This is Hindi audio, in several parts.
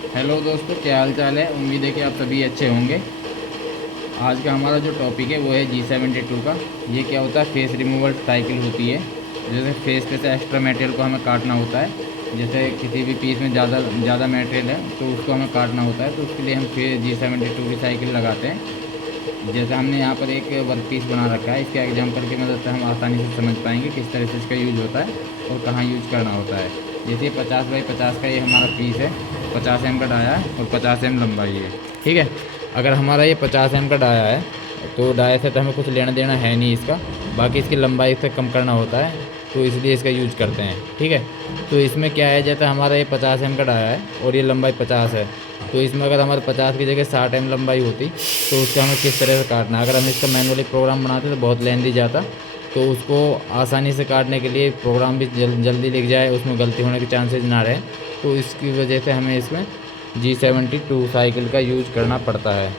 हेलो दोस्तों, क्या हाल चाल है। उम्मीद है कि आप सभी अच्छे होंगे। आज का हमारा जो टॉपिक है वो है G72 का। ये क्या होता है, फेस रिमूवल साइकिल होती है। जैसे फेस पे से एक्स्ट्रा मटेरियल को हमें काटना होता है। जैसे किसी भी पीस में ज़्यादा ज़्यादा मटेरियल है तो उसको हमें काटना होता है, तो उसके लिए हम फेस G72 की साइकिल लगाते हैं। जैसे हमने यहाँ पर एक वर्क पीस बना रखा है, इसके एग्जांपल की मदद से हम आसानी से समझ पाएंगे किस तरह से इसका यूज़ होता है और कहाँ यूज़ करना होता है। जैसे 50 बाई 50 का ये हमारा पीस है, 50 एम का डाया है और 50 एम लंबाई है। ठीक है। अगर हमारा ये 50 एम का डाया है तो डाया से तो हमें कुछ लेना देना है नहीं इसका, बाकी इसकी लंबाई से कम करना होता है, तो इसलिए इसका यूज करते हैं। ठीक है। तो इसमें क्या है, जैसे हमारा ये 50 एम का डाया है और ये लंबाई 50 है, तो इसमें अगर हमारे 50 की जगह 60 एम लंबाई होती तो उसको हमें किस तरह से काटना है। अगर हम इसका मैनुअली प्रोग्राम बनाते तो बहुत लेंदी जाता, तो उसको आसानी से काटने के लिए प्रोग्राम भी जल्दी लिख जाए, उसमें गलती होने के चांसेस ना रहे, तो इसकी वजह से हमें इसमें G72 साइकिल का यूज करना पड़ता है।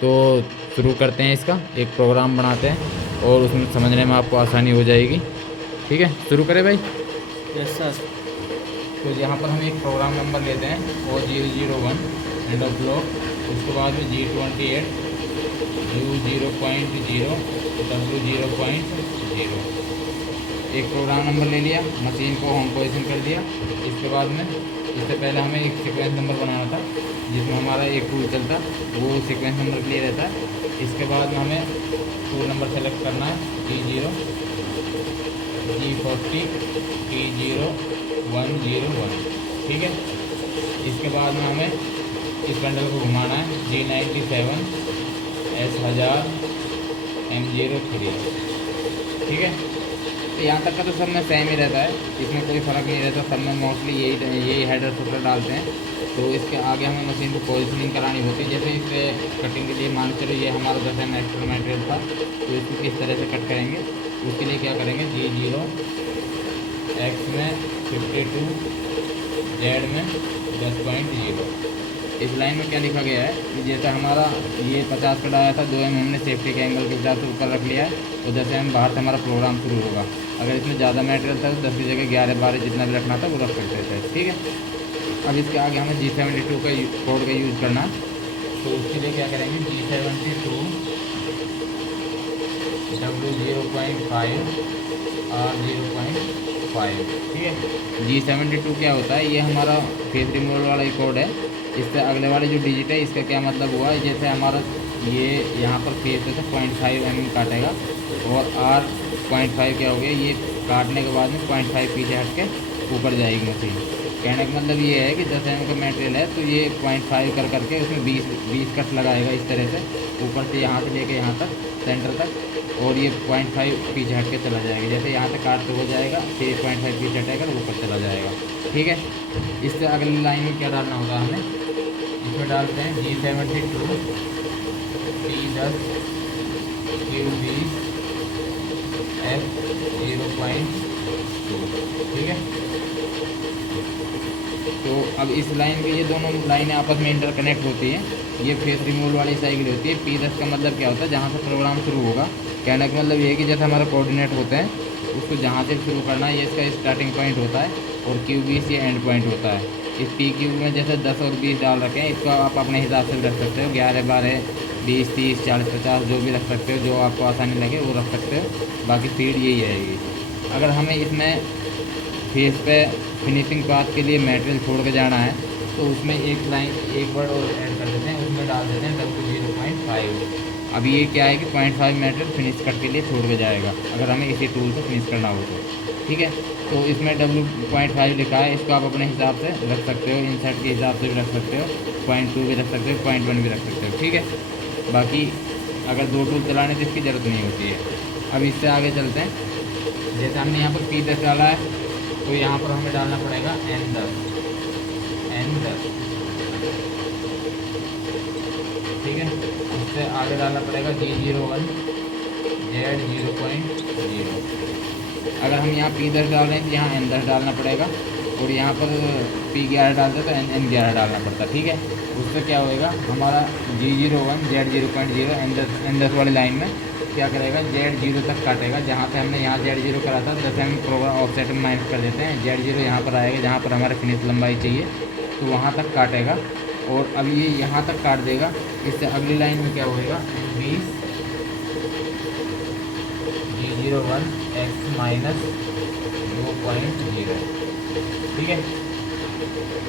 तो शुरू करते हैं, इसका एक प्रोग्राम बनाते हैं और उसमें समझने में आपको आसानी हो जाएगी। ठीक है, शुरू करें भाई। Yes sir. तो यहाँ पर हम एक प्रोग्राम नंबर लेते हैं O001 एंड ऑफ ब्लॉक, उसके बाद में G28 U0.0 W0.0। एक प्रोग्राम नंबर ले लिया, मशीन को होम पोजीशन कर दिया। इसके बाद में इससे पहले हमें एक सीक्वेंस नंबर बनाना था जिसमें हमारा एक टूल चलता, वो सीक्वेंस नंबर के लिए रहता है। इसके बाद में हमें टूल नंबर सेलेक्ट करना है G0 G40 T0101। ठीक है। इसके बाद में हमें इस बंडल को घुमाना है G97 S1000 M03। ठीक है। तो यहाँ तक का तो सब में सेम ही रहता है, इसमें कोई फ़र्क नहीं रहता, सब में मोस्टली यही हेडर फुटर डालते हैं। तो इसके आगे हमें मशीन को पोजिशनिंग करानी होती है। जैसे इसे कटिंग के लिए मान चलो ये हमारा 10 एक्स्ट्रा मटेरियल था, तो इसको किस तरह से कट करेंगे, उसके लिए क्या करेंगे, G0 X में 52 Z में 10.0। इस लाइन में क्या लिखा गया है कि जैसे हमारा ये 50 का डाया था, 2 एम हमने सेफ्टी के एंगल के हिसाब से ऊपर रख लिया है और 10 एम बाहर से हमारा प्रोग्राम शुरू होगा। अगर इसमें ज़्यादा मटेरियल था तो 10 की जगह 11 12 जितना भी रखना था वो रख सकते थे। ठीक है। अब इसके आगे हमें G72 का कोड का यूज़ करना है, तो उसके लिए क्या करेंगे, G72 W0.5 R0.5। ठीक है। G72 क्या होता है, ये हमारा फेस रिमूवल वाला ही कोड है। इससे अगले वाले जो डिजिट है इसका क्या मतलब हुआ, जैसे हमारा ये यहाँ पर फेस से 0.5 mm काटेगा और R 0.5 क्या हो गया, ये काटने के बाद में 0.5 पीछे हट के ऊपर जाएगी मशीन। कहने का मतलब ये है कि 10 mm का मटेरियल है तो ये 0.5 कर करके उसमें 20 कट लगाएगा इस तरह से, ऊपर से यहाँ से लेके यहाँ तक सेंटर तक, और ये 0.5 पीछे हट के चला जाएगा। जैसे यहाँ से काटते हो जाएगा फिर 0.5 पीछे हटेगा तो ऊपर चला जाएगा। ठीक है। इससे अगली लाइन में क्या डालना होगा हमें, इसमें डालते हैं G72 P10 Q20 F0.2। ठीक है। तो अब इस लाइन के ये दोनों लाइनें आपस में इंटरकनेक्ट होती हैं। ये फेस रिमूवल वाली साइकिल होती है। P10 का मतलब क्या होता है, जहाँ से प्रोग्राम शुरू होगा। कहने का मतलब ये है कि जैसे हमारा कोऑर्डिनेट होते हैं उसको जहाँ से शुरू करना है, ये इसका स्टार्टिंग पॉइंट होता है, और Q20 ये एंड पॉइंट होता है। इस PQ में जैसे 10 और 20 डाल रखे हैं, इसको आप अपने हिसाब से रख सकते हो, 11 12 20 30 40 50 जो भी रख सकते हो, जो आपको आसानी लगे वो रख सकते हो। बाकी स्पीड यही रहेगी। अगर हमें इसमें फेस पे फिनिशिंग पाथ के लिए मटेरियल छोड़ के जाना है तो उसमें एक लाइन एक वर्ड और ऐड कर देते हैं, उसमें डाल देते हैं W0.5। अब ये क्या है कि 0.5 मटेरियल फिनिश कट के लिए छोड़ के जाएगा अगर हमें इसी टूल से फिनिश करना हो तो। ठीक है। तो इसमें W0.5 लिखा है, इसको आप अपने हिसाब से रख सकते हो, इंसर्ट के हिसाब से भी रख सकते हो, 0.2 भी रख सकते हो, 0.1 भी रख सकते हो। ठीक है। बाकी अगर दो टूल चलाने की इसकी ज़रूरत नहीं होती है। अब इससे आगे चलते हैं। जैसे हमने यहाँ पर P10 डाला है तो यहाँ पर हमें डालना पड़ेगा N10। ठीक है। उससे आगे डालना पड़ेगा G01 Z0.0। अगर हम यहाँ P10 डाल रहे हैं तो यहाँ N10 डालना पड़ेगा, और यहाँ पर P11 डालते तो N11 डालना पड़ता। ठीक है। उससे क्या होएगा, हमारा G01 Z0.0 N10 वाली लाइन में क्या करेगा, Z0 तक काटेगा। जहाँ पे हमने यहाँ Z0 करा था, जैसे हम प्रोग्राम ऑफसेट में माइनस कर देते हैं, Z0 यहाँ पर आएगा जहाँ पर हमारे फिनिश लंबाई चाहिए, तो वहाँ तक काटेगा। और अब ये यहाँ तक काट देगा। इससे अगली लाइन में क्या होएगा, 20 G01 x माइनस 2.0। ठीक है,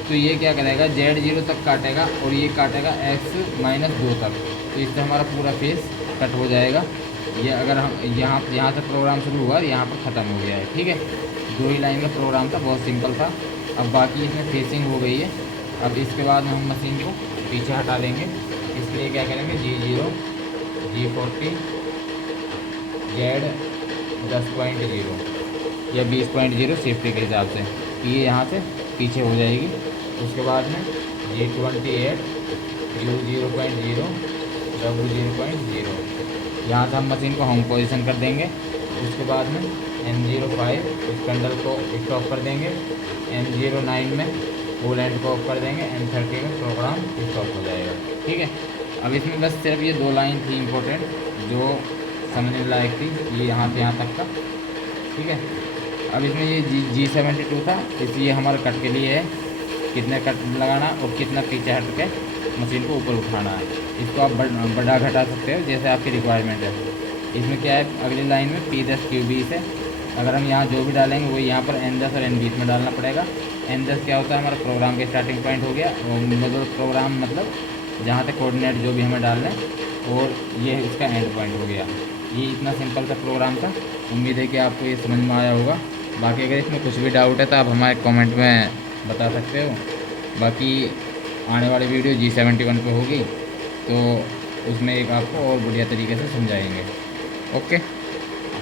तो ये क्या करेगा, Z0 तक काटेगा और ये काटेगा x माइनस 2 तक। तो इससे हमारा पूरा फेस कट हो जाएगा। ये अगर हम यहाँ तक प्रोग्राम शुरू हुआ, यहाँ पर ख़त्म हो गया है। ठीक है, 2 ही लाइन का प्रोग्राम था, बहुत सिंपल था। अब बाकी इसमें फेसिंग हो गई है। अब इसके बाद हम मशीन को पीछे हटा देंगे। इसके लिए क्या करेंगे, G0 G40 Z 10.0 या 20.0 सेफ्टी के हिसाब से, ये यहाँ से पीछे हो जाएगी। उसके बाद में G28 U 0.0 W 0.0, यहाँ से हम मशीन को होम पोजीशन कर देंगे। उसके बाद में M05 इस कंडल को स्टॉप कर देंगे। M09 में फुल एंड को ऑफ कर देंगे। M30 में प्रोग्राम स्टॉप हो जाएगा। ठीक है, अब इसमें बस सिर्फ ये 2 लाइन थी इम्पोर्टेंट जो समझने लायक थी, ये यहाँ से यहाँ तक का। ठीक है, अब इसमें ये G72 था, इसलिए हमारे कट के लिए है कितने कट लगाना और कितना पीछे हट के मशीन को ऊपर उठाना है। इसको आप बढ़ा घटा सकते हो जैसे आपकी रिक्वायरमेंट है। इसमें क्या है, अगली लाइन में P10 Q20 है। अगर हम यहाँ जो भी डालेंगे वो यहाँ पर N10 और N20 में डालना पड़ेगा। N10 क्या होता है, हमारा प्रोग्राम के स्टार्टिंग पॉइंट हो गया, और मतलब प्रोग्राम मतलब जहाँ तक कोऑर्डिनेट जो भी हमें डालना है, और ये इसका एंड पॉइंट हो गया। ये इतना सिंपल सा प्रोग्राम था। उम्मीद है कि आपको ये समझ में आया होगा। बाकी अगर इसमें कुछ भी डाउट है तो आप हमारे कमेंट में बता सकते हो। बाकी आने वाली वीडियो G71 पे होगी, तो उसमें एक आपको और बढ़िया तरीके से समझाएंगे। ओके।